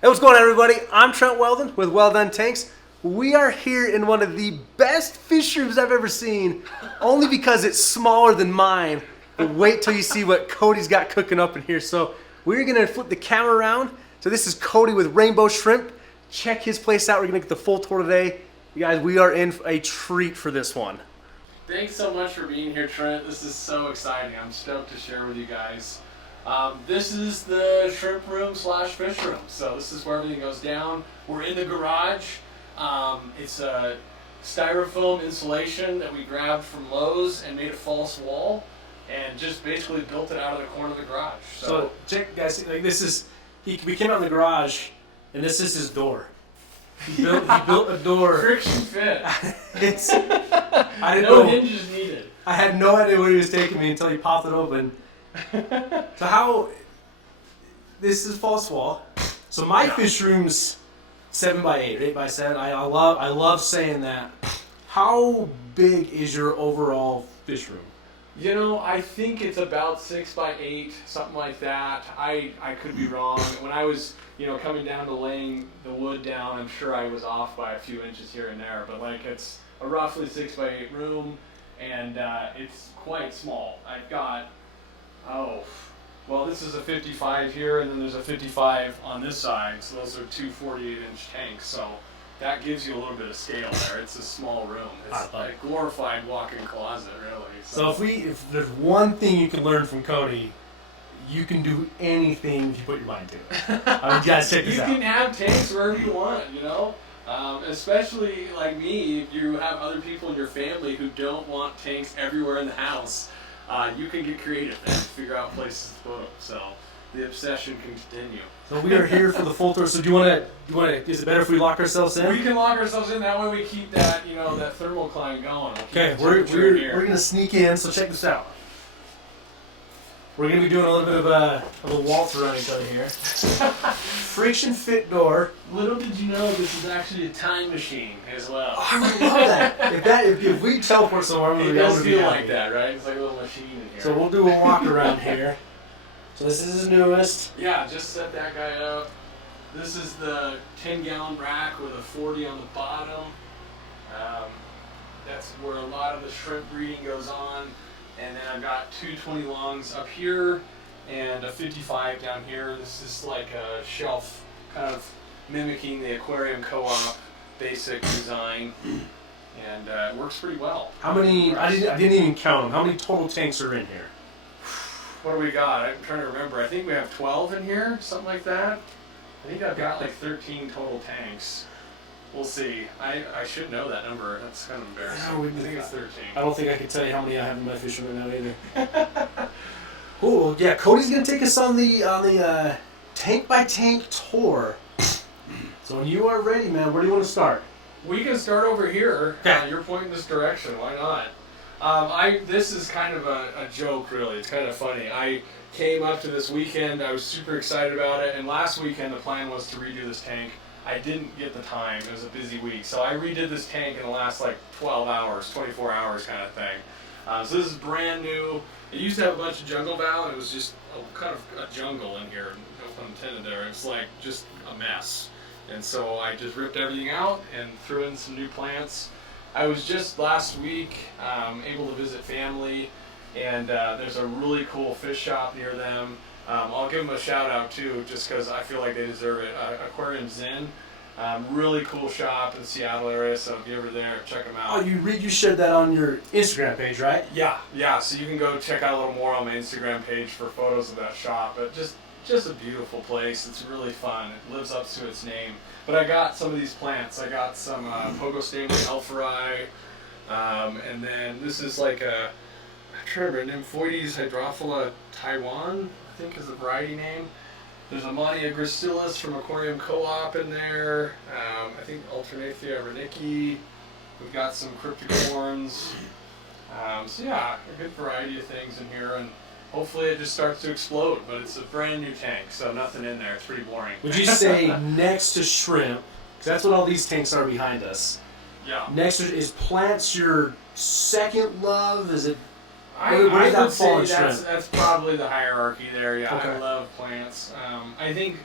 Hey, what's going on, everybody? I'm Trent Wel-Don with Wel-Don Tanks. We are here in one of the best fish rooms I've ever seen, only because it's smaller than mine. But wait till you see what Cody's got cooking up in here. So we're gonna flip the camera around. So this is Cody with Rainbow Shrimp. Check his place out. We're gonna get the full tour today. You guys, we are in a treat for this one. Thanks so much for being here, Trent. This is so exciting. I'm stoked to share with you guys. This is the shrimp room / fish room. So this is where everything goes down. We're in the garage. It's a styrofoam insulation that we grabbed from Lowe's and made a false wall and just basically built it out of the corner of the garage. So check, guys, like this is, we came out in the garage and this is his door. He built a door. Friction fit. I didn't no know. hinges needed. I had no idea where he was taking me until he popped it open. So how, this is false wall. So my fish room's 7x8, 8x7. I love saying that. How big is your overall fish room? You know, I think it's about 6x8, something like that. I could be wrong. When I was, coming down to laying the wood down, I'm sure I was off by a few inches here and there. But like, it's a roughly 6x8 room, and it's quite small. I've got, this is a 55 here, and then there's a 55 on this side. So those are two 48-inch tanks. So that gives you a little bit of scale there. It's a small room. It's like a glorified walk-in closet, really. So if there's one thing you can learn from Cody, you can do anything if you put your mind to it. You guys check this out. You can have tanks wherever you want, especially like me, if you have other people in your family who don't want tanks everywhere in the house, you can get creative and figure out places to put them. So the obsession can continue. So we are here for the full tour. So do you want to? Is it better if we lock ourselves in? We can lock ourselves in. That way we keep that, that thermal climb going. Okay, we're gonna sneak in. So check this out. We're gonna be doing a little bit of a waltz around each other here. Friction fit door. Little did you know this is actually a time machine as well. Oh, I would love that. If we teleport somewhere, it does feel like that, right? It's like a little machine in here. So we'll do a walk around here. So this is his newest. Yeah, just set that guy up. This is the 10-gallon rack with a 40 on the bottom. That's where a lot of the shrimp breeding goes on. And then I've got two 20 longs up here and a 55 down here. This is like a shelf kind of mimicking the aquarium co-op basic design. And it works pretty well. How many, I didn't even count them. How many total tanks are in here? What do we got? I'm trying to remember. I think we have 12 in here, something like that. I think I've got like 13 total tanks. We'll see. I should know that number. That's kind of embarrassing. I think it's 13. I don't think I can tell you how many I have in my fish room right now either. Cool. Yeah, Cody's gonna take us on the tank by tank tour. So when you are ready, man, where do you want to start? We can start over here. Okay. You're pointing this direction. Why not? This is kind of a joke, really. It's kind of funny. I came up to this weekend. I was super excited about it. And last weekend, the plan was to redo this tank. I didn't get the time. It was a busy week. So I redid this tank in the last 12 hours, 24 hours kind of thing. So this is brand new. It used to have a bunch of jungle val, and it was just kind of a jungle in here. No pun intended there. It's just a mess. And so I just ripped everything out and threw in some new plants. I was just last week able to visit family, and there's a really cool fish shop near them. I'll give them a shout out too, just because I feel like they deserve it. Aquarium Zen, really cool shop in the Seattle area. So if you're ever there, check them out. Oh, you shared that on your Instagram page, right? Yeah. So you can go check out a little more on my Instagram page for photos of that shop. But just a beautiful place. It's really fun. It lives up to its name. But I got some of these plants. I got some Pogo Stanley Alpharai, and then this is I'm trying to remember, Nymphoides hydrophila Taiwan, I think is the variety name. There's Amania gracilis from Aquarium Co-op in there. I think Alternathia renicki. We've got some crypticorns. So yeah, a good variety of things in here, and hopefully it just starts to explode, but it's a brand new tank, so nothing in there. It's pretty boring. Would you say next to shrimp, because that's what all these tanks are behind us. Yeah. Next is plants your second love? Is it? I would say that's probably the hierarchy there. Yeah, okay. I love plants. I think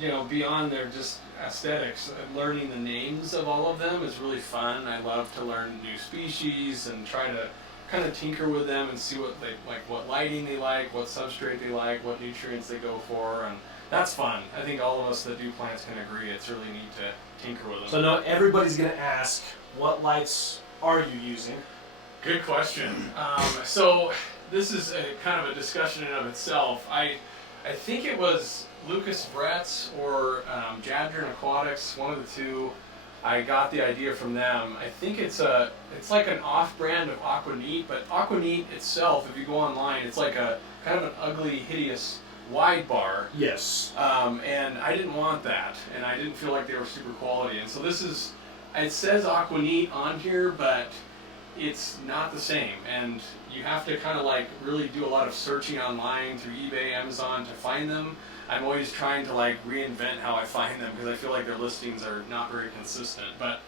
beyond their just aesthetics, learning the names of all of them is really fun. I love to learn new species and try to kind of tinker with them and see what they like, what lighting they like, what substrate they like, what nutrients they go for, and that's fun. I think all of us that do plants can agree it's really neat to tinker with them. So now everybody's going to ask, what lights are you using? Good question. So this is kind of a discussion in of itself. I think it was Lucas Brett's or Jadron Aquatics, one of the two. I got the idea from them. I think it's like an off-brand of Aquanit, but Aquanit itself, if you go online, it's like a kind of an ugly, hideous wide bar. Yes. And I didn't want that, and I didn't feel like they were super quality. And so it says Aquanit on here, but it's not the same. And you have to kind of like really do a lot of searching online through eBay, Amazon to find them. I'm always trying to like reinvent how I find them because I feel like their listings are not very consistent. But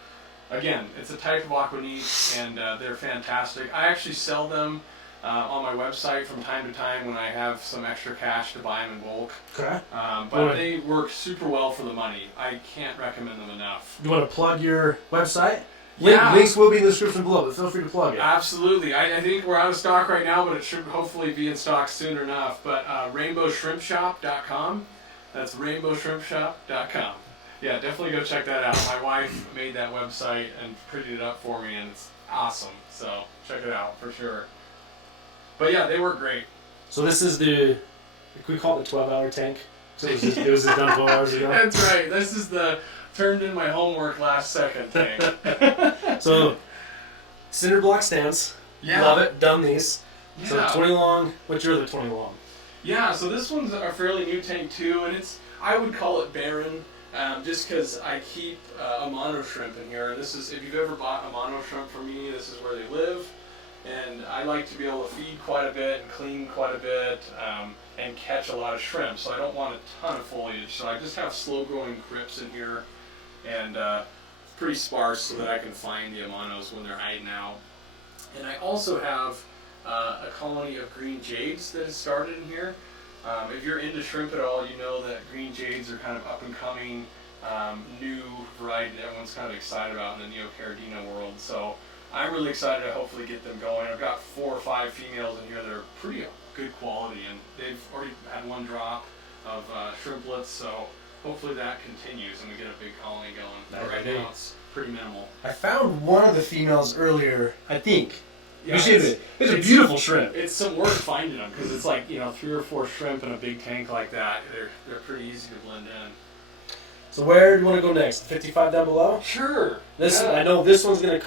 again, it's a type of Aquanit, and they're fantastic. I actually sell them on my website from time to time when I have some extra cash to buy them in bulk. Okay. But they work super well for the money. I can't recommend them enough. You want to plug your website? Yeah. Links will be in the description below, but feel free to plug it. Absolutely. I think we're out of stock right now, but it should hopefully be in stock soon enough. But rainbowshrimpshop.com. That's rainbowshrimpshop.com. Yeah, definitely go check that out. My wife made that website and prettied it up for me, and it's awesome. So check it out for sure. But yeah, they work great. So this is can we call it the 12-hour tank? So it was just done 12 hours ago? That's right. This is the turned in my homework last second thing. So, cinder block stands. Yeah. Love it. Done these. Yeah. So 20 long. What's your other 20 long? Yeah, so this one's a fairly new tank too, and I would call it barren, just because I keep Amano shrimp in here. And this is, if you've ever bought Amano shrimp from me, this is where they live. And I like to be able to feed quite a bit and clean quite a bit and catch a lot of shrimp. So I don't want a ton of foliage. So I just have slow-growing crypts in here and pretty sparse so that I can find the Amanos when they're hiding out. And I also have a colony of green jades that has started in here. If you're into shrimp at all, you know that green jades are kind of up-and-coming, new variety that everyone's kind of excited about in the Neocaridina world. So I'm really excited to hopefully get them going. I've got 4 or 5 females in here that are pretty good quality, and they've already had one drop of shrimplets, so hopefully that continues and we get a big colony going. But right now it's pretty minimal. I found one of the females earlier, I think. Yeah, it's a beautiful shrimp. It's some work finding them because it's like 3 or 4 shrimp in a big tank like that. They're pretty easy to blend in. So where do you want to go next? 55 down below? Sure. I know this one's going to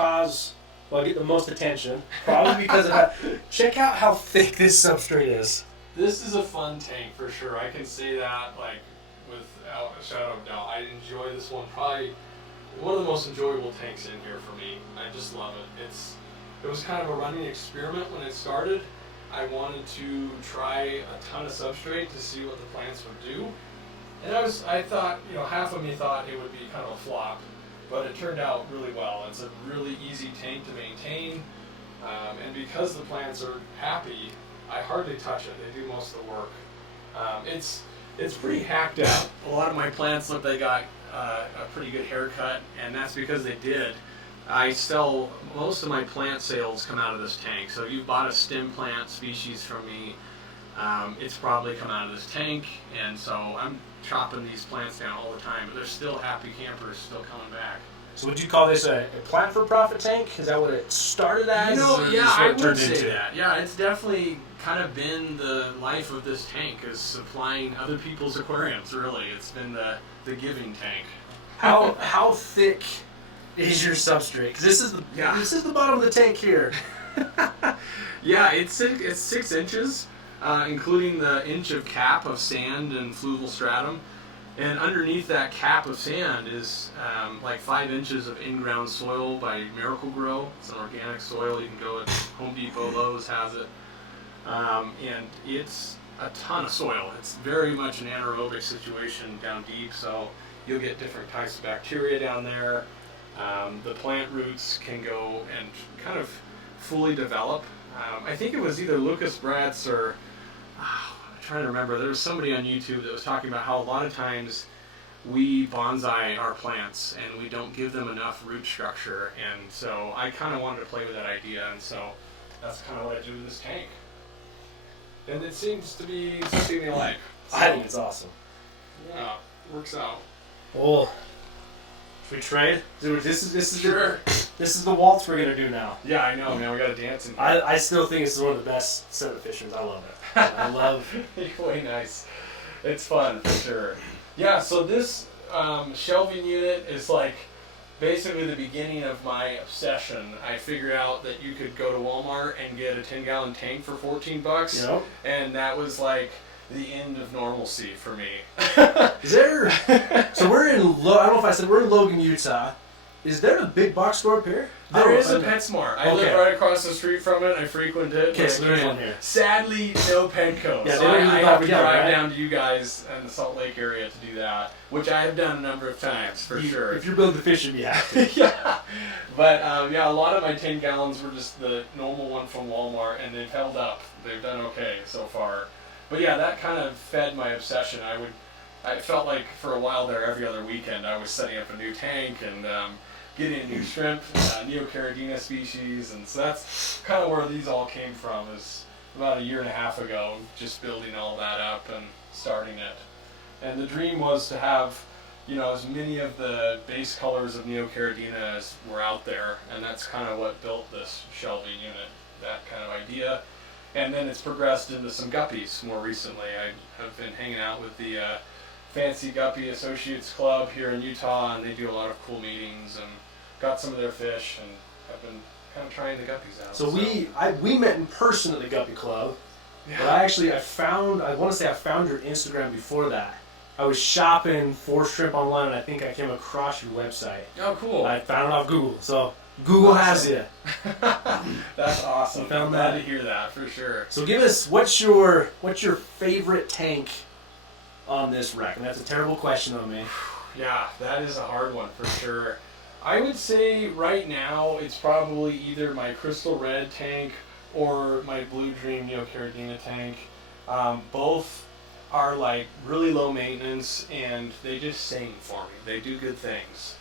get the most attention, probably because of that. Check out how thick this substrate is. This is a fun tank for sure. I can say that without a shadow of doubt. I enjoy this one. Probably one of the most enjoyable tanks in here for me. I just love it. It was kind of a running experiment when it started. I wanted to try a ton of substrate to see what the plants would do. And I thought, half of me thought it would be kind of a flop, but it turned out really well. It's a really easy tank to maintain, and because the plants are happy, I hardly touch it. They do most of the work. It's pretty hacked out. A lot of my plants look they got a pretty good haircut, and that's because they did. I sell, most of my plant sales come out of this tank. So if you bought a stem plant species from me, it's probably come out of this tank, and so I'm chopping these plants down all the time, but they're still happy campers, still coming back. So would you call this a plant for profit tank? Is that what it started as? Yeah, I would say that. Yeah, it's definitely kind of been the life of this tank, is supplying other people's aquariums, really. It's been the giving tank. How thick is your substrate? 'Cause this is the bottom of the tank here. Yeah, it's 6 inches. Including the inch of cap of sand and fluval stratum. And underneath that cap of sand is like 5 inches of in-ground soil by Miracle Grow. It's an organic soil. You can go at Home Depot, Lowe's has it. And it's a ton of soil. It's very much an anaerobic situation down deep, so you'll get different types of bacteria down there. The plant roots can go and kind of fully develop. I think it was either Lucas Bratz or I'm trying to remember. There was somebody on YouTube that was talking about how a lot of times we bonsai our plants and we don't give them enough root structure, and so I kind of wanted to play with that idea, and so that's kind of what I do with this tank. And it seems to be something they like. So, I think it's awesome. yeah, works out. Oh, should we trade? Dude, this is Sure. this is the waltz we're gonna do now. Yeah, I know. Now we got to dance in here. I still think this is one of the best set of fisheries. I love it. I love. Way nice. It's fun for sure. Yeah. So this shelving unit is like basically the beginning of my obsession. I figured out that you could go to Walmart and get a 10-gallon tank for $14, Yep. and that was like the end of normalcy for me. Is there? So we're in. I don't know if I said we're in Logan, Utah. Is there a big box store up here? There is a PetSmart. I live right across the street from it. I frequent it. Okay, so there is one here. Sadly, no Petco. Yeah, so they don't I usually have to pop it out, drive right? down to you guys in the Salt Lake area to do that, which I have done a number of times for sure. If you're building the fish, you have to. Yeah. But yeah, a lot of my 10 gallons were just the normal one from Walmart, and they've held up. They've done okay so far. But yeah, that kind of fed my obsession. I felt like for a while there, every other weekend, I was setting up a new tank and getting a new shrimp, Neocaridina species, and so that's kind of where these all came from. Is about a year and a half ago, just building all that up and starting it. And the dream was to have, as many of the base colors of Neocaridina as were out there, and that's kind of what built this shelving unit, that kind of idea. And then it's progressed into some guppies more recently. I have been hanging out with the Fancy Guppy Associates Club here in Utah, and they do a lot of cool meetings, and got some of their fish, and have been kind of trying the guppies out. So we met in person at the Guppy Club. Yeah. But I want to say I found your Instagram before that. I was shopping for shrimp online, and I think I came across your website. Oh, cool. I found it off Google, so Google has you. That's awesome. You found I'm glad that. to hear that for sure. So give us what's your favorite tank on this wreck? And that's a terrible question on me. Yeah, that is a hard one for sure. I would say right now it's probably either my Crystal Red tank or my Blue Dream Neocaridina tank. Both are like really low maintenance, and they just sing for me. They do good things.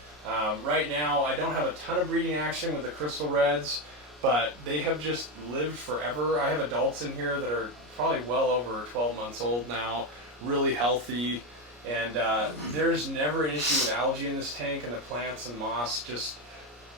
Right now I don't have a ton of breeding action with the Crystal Reds, but they have just lived forever. I have adults in here that are probably well over 12 months old now, really healthy. And there's never an issue with algae in this tank, and the plants and moss just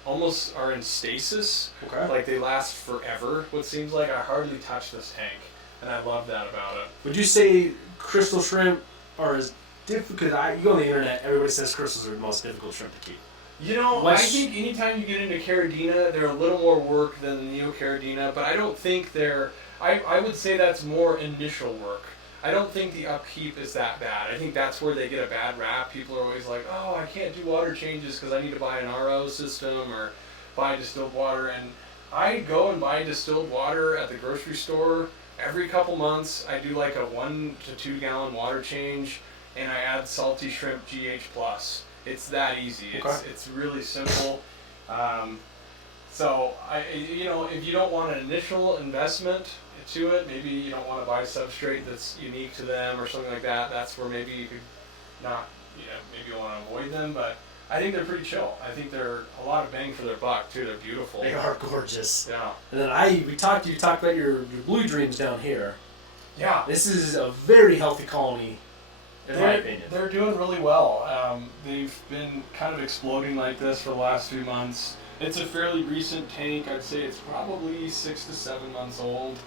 almost are in stasis. Okay. Like they last forever, what seems like. I hardly touch this tank, and I love that about it. Would you say crystal shrimp are as difficult? Because you go on the internet, everybody says crystals are the most difficult shrimp to keep. I think anytime you get into Caridina, they're a little more work than the Neocaridina, but I don't think they're... I would say that's more initial work. I don't think the upkeep is that bad. I think that's where they get a bad rap. People are always like, oh, I can't do water changes because I need to buy an RO system or buy distilled water. And I go and buy distilled water at the grocery store every couple months. I do like a 1 to 2 gallon water change, and I add salty shrimp GH+. It's that easy. It's really simple. So if you don't want an initial investment to it, maybe you don't want to buy substrate that's unique to them or something like that. That's where maybe you could maybe you want to avoid them. But I think they're pretty chill. I think they're a lot of bang for their buck too. They're beautiful. They are gorgeous. Yeah. And then you talked about your Blue Dreams down here. Yeah. This is a very healthy colony, in my opinion. They're doing really well. They've been kind of exploding like this for the last few months. It's a fairly recent tank. I'd say it's probably 6 to 7 months old.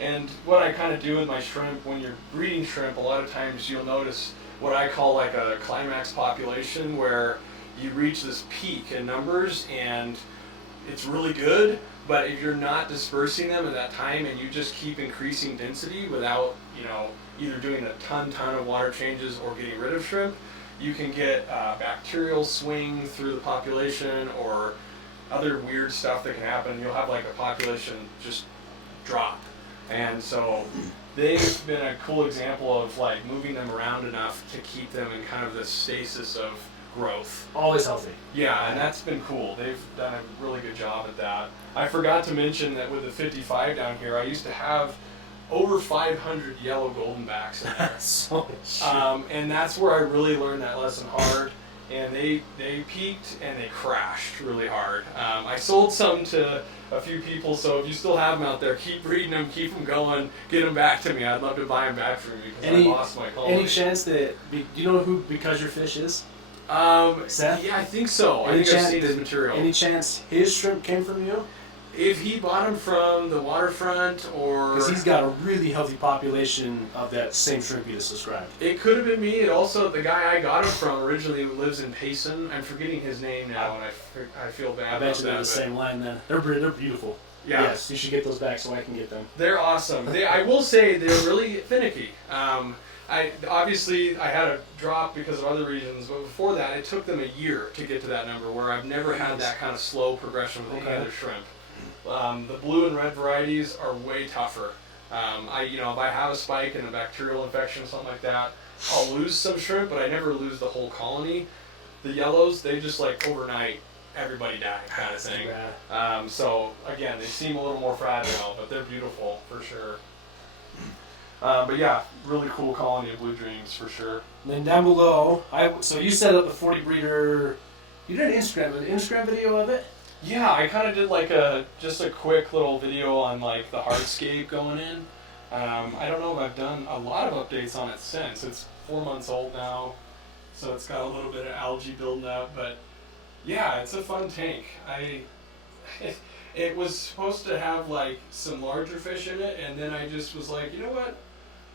And what I kind of do with my shrimp, when you're breeding shrimp, a lot of times you'll notice what I call like a climax population, where you reach this peak in numbers and it's really good, but if you're not dispersing them at that time and you just keep increasing density without, either doing a ton of water changes or getting rid of shrimp, you can get bacterial swing through the population or other weird stuff that can happen. You'll have like a population just drop. And so they've been a cool example of like moving them around enough to keep them in kind of this stasis of growth. Always healthy. Yeah, and that's been cool. They've done a really good job at that. I forgot to mention that with the 55 down here, I used to have over 500 yellow goldenbacks in there. So shit. And that's where I really learned that lesson hard. And they peaked and they crashed really hard. I sold some to a few people, so if you still have them out there, keep breeding them, keep them going, get them back to me. I'd love to buy them back from you because I lost my colony. Any chance that, do you know who Because Your Fish is? Seth? Yeah, I think so. I think I've seen his material. Any chance his shrimp came from you? If he bought them from the waterfront or... Because he's got a really healthy population of that same shrimp you just described. It could have been me. It also, the guy I got them from originally lives in Payson. I'm forgetting his name now, and I feel bad I bet you they're the same line then. They're beautiful. Yeah. Yes, you should get those back so I can get them. They're awesome. I will say they're really finicky. Obviously I had a drop because of other reasons, but before that it took them a year to get to that number where I've never had that kind of slow progression with any other shrimp. The blue and red varieties are way tougher. If I have a spike and a bacterial infection or something like that, I'll lose some shrimp, but I never lose the whole colony. The yellows, they just like overnight, everybody died kind of thing. So again, they seem a little more fragile, but they're beautiful for sure. But yeah, really cool colony of blue dreams for sure. And then down below, so you set up the 40 breeder. You did an Instagram video of it? Yeah, I kind of did like just a quick little video on like the hardscape going in. I don't know if I've done a lot of updates on it since. It's 4 months old now, so it's got a little bit of algae building up. But yeah, it's a fun tank. It was supposed to have like some larger fish in it, and then I just was like, you know what?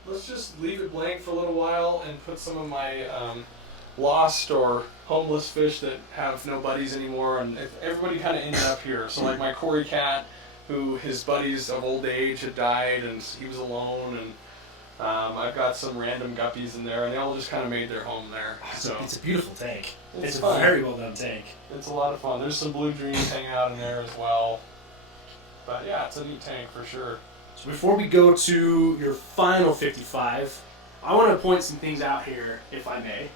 Let's just leave it blank for a little while and put some of my lost or homeless fish that have no buddies anymore, and everybody kind of ended up here. So like my Cory cat, who his buddies of old age had died and he was alone, and I've got some random guppies in there, and they all just kind of made their home there. So it's a beautiful tank. It's a fun. very well done tank. It's a lot of fun. There's some blue dreams hanging out in there as well. But yeah, it's a neat tank for sure. So before we go to your final 55, I want to point some things out here, if I may.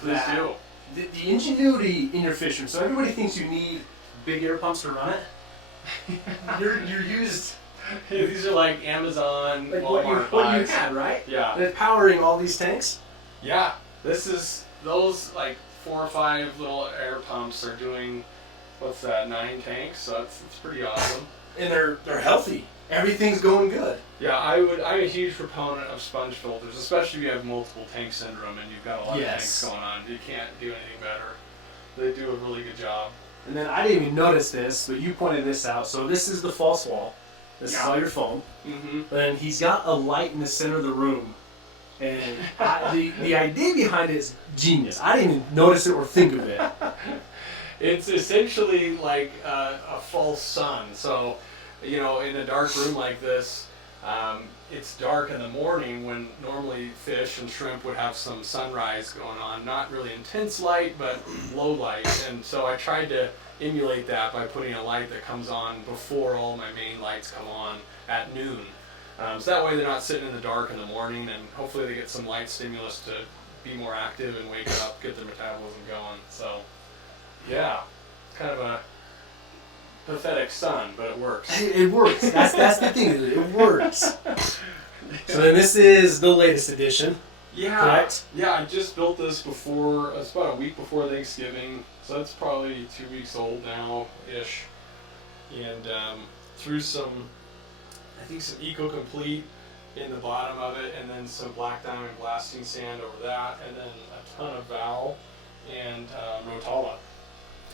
Please do. The ingenuity in your fish room. So everybody thinks you need big air pumps to run it. you're used. These are like Amazon, Like Walmart what you buys. had, right? Yeah. And it's powering all these tanks. Yeah. This is those like 4 or 5 little air pumps are doing 9 tanks. So it's pretty awesome. And they're healthy. Everything's going good. Yeah, I'm a huge proponent of sponge filters, especially if you have multiple tank syndrome and you've got a lot of tanks going on. You can't do anything better. They do a really good job. And then I didn't even notice this, but you pointed this out. So this is the false wall. This is all your foam. Mm-hmm. And he's got a light in the center of the room. And the idea behind it is genius. I didn't even notice it or think of it. It's essentially like a false sun. So, in a dark room like this, it's dark in the morning when normally fish and shrimp would have some sunrise going on. Not really intense light, but low light. And so I tried to emulate that by putting a light that comes on before all my main lights come on at noon. So that way they're not sitting in the dark in the morning, and hopefully they get some light stimulus to be more active and wake up, get their metabolism going. So, yeah, kind of a pathetic sun, but it works. It works. That's the thing. It works. So then this is the latest edition. Yeah. Correct? Yeah, I just built this before, it's about a week before Thanksgiving, so it's probably 2 weeks old now-ish. And threw some Eco Complete in the bottom of it, and then some black diamond blasting sand over that, and then a ton of Val and Rotala.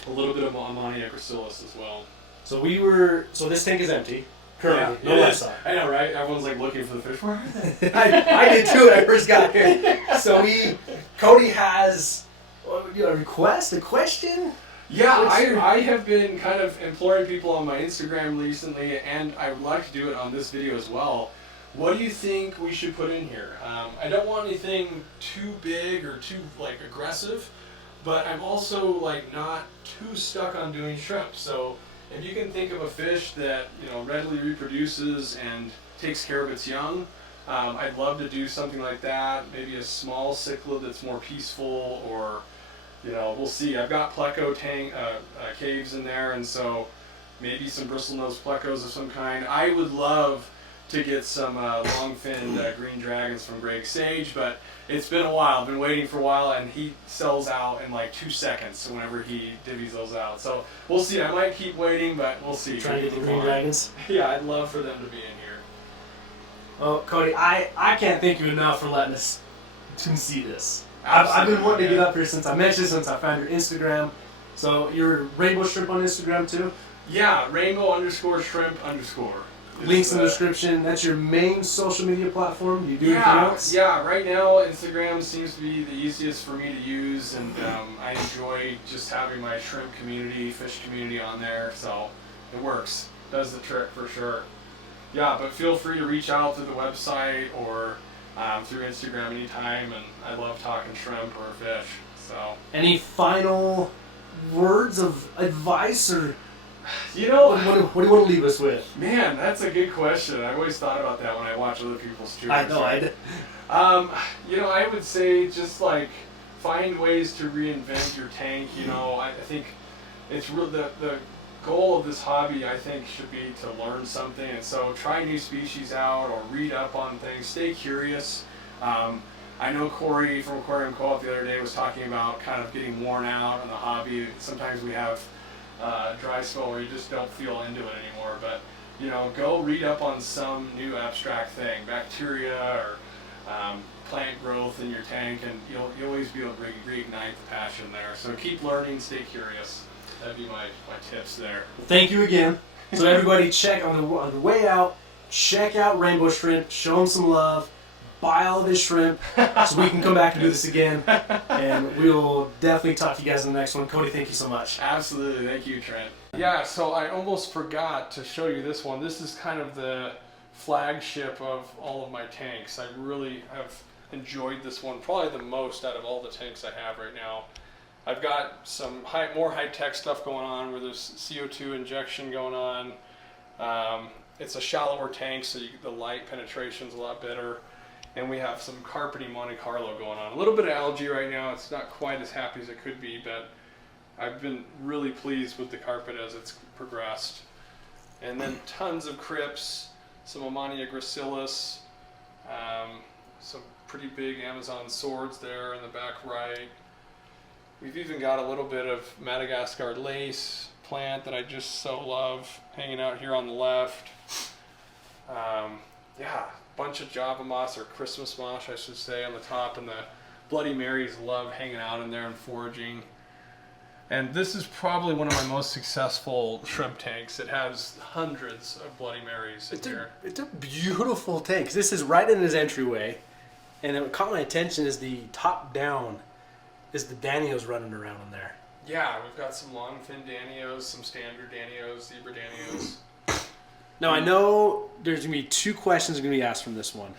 A little bit of Amano as well. So this tank is empty currently. Yeah, No it is. livestock. I know, right? Everyone's like looking for the fish. I did too when I first got here. So Cody has a request, a question. Yeah, I have been kind of imploring people on my Instagram recently, and I would like to do it on this video as well. What do you think we should put in here? I don't want anything too big or too aggressive, but I'm also not too stuck on doing shrimp. So if you can think of a fish that readily reproduces and takes care of its young, I'd love to do something like that. Maybe a small cichlid that's more peaceful, or we'll see. I've got pleco caves in there, and so maybe some bristlenose plecos of some kind. I would love to get some long-finned green dragons from Greg Sage, but it's been a while. I've been waiting for a while, and he sells out in like 2 seconds whenever he divvies those out. So we'll see. I might keep waiting, but we'll see. Trying to get the green dragons? Yeah, I'd love for them to be in here. Well, Cody, I can't thank you enough for letting us to see this. I've been wanting to get up here since I met you, since I found your Instagram. So you're Rainbow Shrimp on Instagram too? Yeah, rainbow_shrimp_. Links in the description. That's your main social media platform. Do you do anything else? Yeah, right now Instagram seems to be the easiest for me to use, and I enjoy just having my shrimp community, fish community on there, so it works. Does the trick for sure. Yeah, but feel free to reach out to the website or through Instagram anytime, and I love talking shrimp or fish. So. Any final words of advice, or you know, what do you want to leave us with? Man, that's a good question. I always thought about that when I watch other people's streams. I know, I did. You know, I would say just like find ways to reinvent your tank. You know, I think it's real. The goal of this hobby, I think, should be to learn something, and so try new species out or read up on things. Stay curious. I know Corey from Aquarium Co-op the other day was talking about kind of getting worn out on the hobby. Sometimes we have dry spell where you just don't feel into it anymore, but you know, go read up on some new abstract thing, bacteria or plant growth in your tank, and you'll always be able to reignite the passion there. So keep learning, stay curious. That'd be my tips there. Thank you again. So everybody, check on the way out. Check out Rainbow Shrimp. Show them some love. Buy all of his shrimp so we can come back and do this again. And we'll definitely talk to you guys in the next one. Cody, thank you so much. Absolutely. Thank you, Trent. Yeah, so I almost forgot to show you this one. This is kind of the flagship of all of my tanks. I really have enjoyed this one probably the most out of all the tanks I have right now. I've got some more high-tech stuff going on where there's CO2 injection going on. It's a shallower tank, so the light penetration's a lot better. And we have some carpeting Monte Carlo going on. A little bit of algae right now. It's not quite as happy as it could be, but I've been really pleased with the carpet as it's progressed. And then tons of crypts, some Amania gracilis, some pretty big Amazon swords there in the back right. We've even got a little bit of Madagascar lace plant that I just so love hanging out here on the left. Yeah, bunch of Java moss, or Christmas moss I should say, on the top, and the Bloody Marys love hanging out in there and foraging. And this is probably one of my most successful shrimp tanks. It has hundreds of Bloody Marys in here. It's a beautiful tank. This is right in his entryway, and what caught my attention is the top down is the Danios running around in there. Yeah, we've got some long fin Danios, some standard Danios, zebra Danios. Now I know there's going to be 2 questions going to be asked from this one.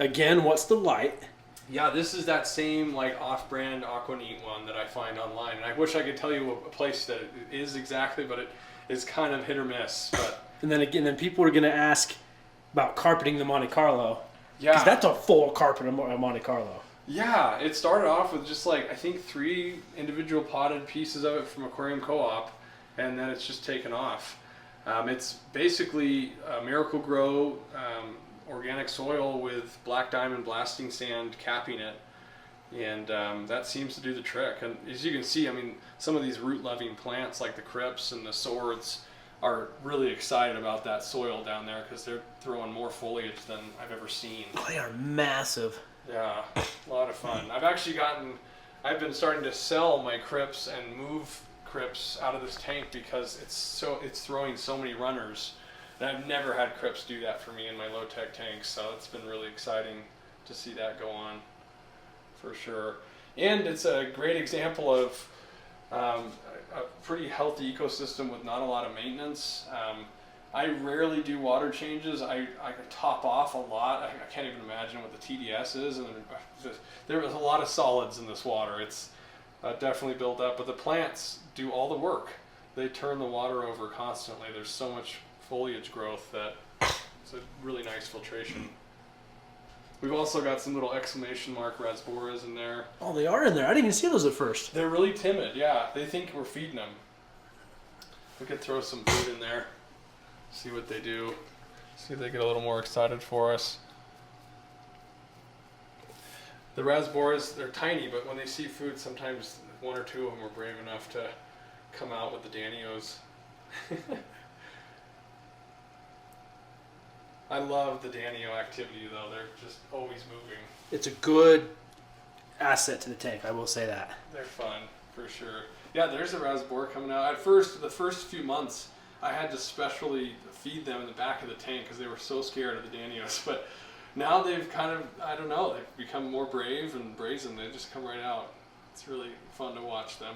Again, what's the light? Yeah, this is that same like off-brand Aquaneat one that I find online. And I wish I could tell you a place that it is exactly, but it is kind of hit or miss. But and then people are going to ask about carpeting the Monte Carlo. Yeah. Because that's a full carpet of Monte Carlo. Yeah, it started off with just like, I think 3 individual potted pieces of it from Aquarium Co-op, and then it's just taken off. It's basically a Miracle Grow organic soil with black diamond blasting sand capping it, and that seems to do the trick. And as you can see, I mean, some of these root-loving plants like the crypts and the swords are really excited about that soil down there because they're throwing more foliage than I've ever seen. Oh, they are massive. Yeah, a lot of fun. I've been starting to sell my crypts and move crypts out of this tank because it's throwing so many runners, and I've never had crypts do that for me in my low-tech tanks, so it's been really exciting to see that go on for sure. And it's a great example of a pretty healthy ecosystem with not a lot of maintenance. I rarely do water changes. I top off a lot. I can't even imagine what the TDS is, and there was a lot of solids in this water. It's definitely built up, but the plants do all the work. They turn the water over constantly. There's so much foliage growth that it's a really nice filtration. We've also got some little exclamation mark rasboras in there. Oh, they are in there. I didn't even see those at first. They're really timid, yeah. They think we're feeding them. We could throw some food in there, see what they do. See if they get a little more excited for us. The raspberries, they're tiny, but when they see food, sometimes one or two of them are brave enough to come out with the Danios. I love the Danio activity, though. They're just always moving. It's a good asset to the tank, I will say that. They're fun, for sure. Yeah, there's a raspberry coming out. At first, the first few months, I had to specially feed them in the back of the tank because they were so scared of the Danios. But now they've kind of, I don't know, they've become more brave and brazen. They just come right out. It's really fun to watch them.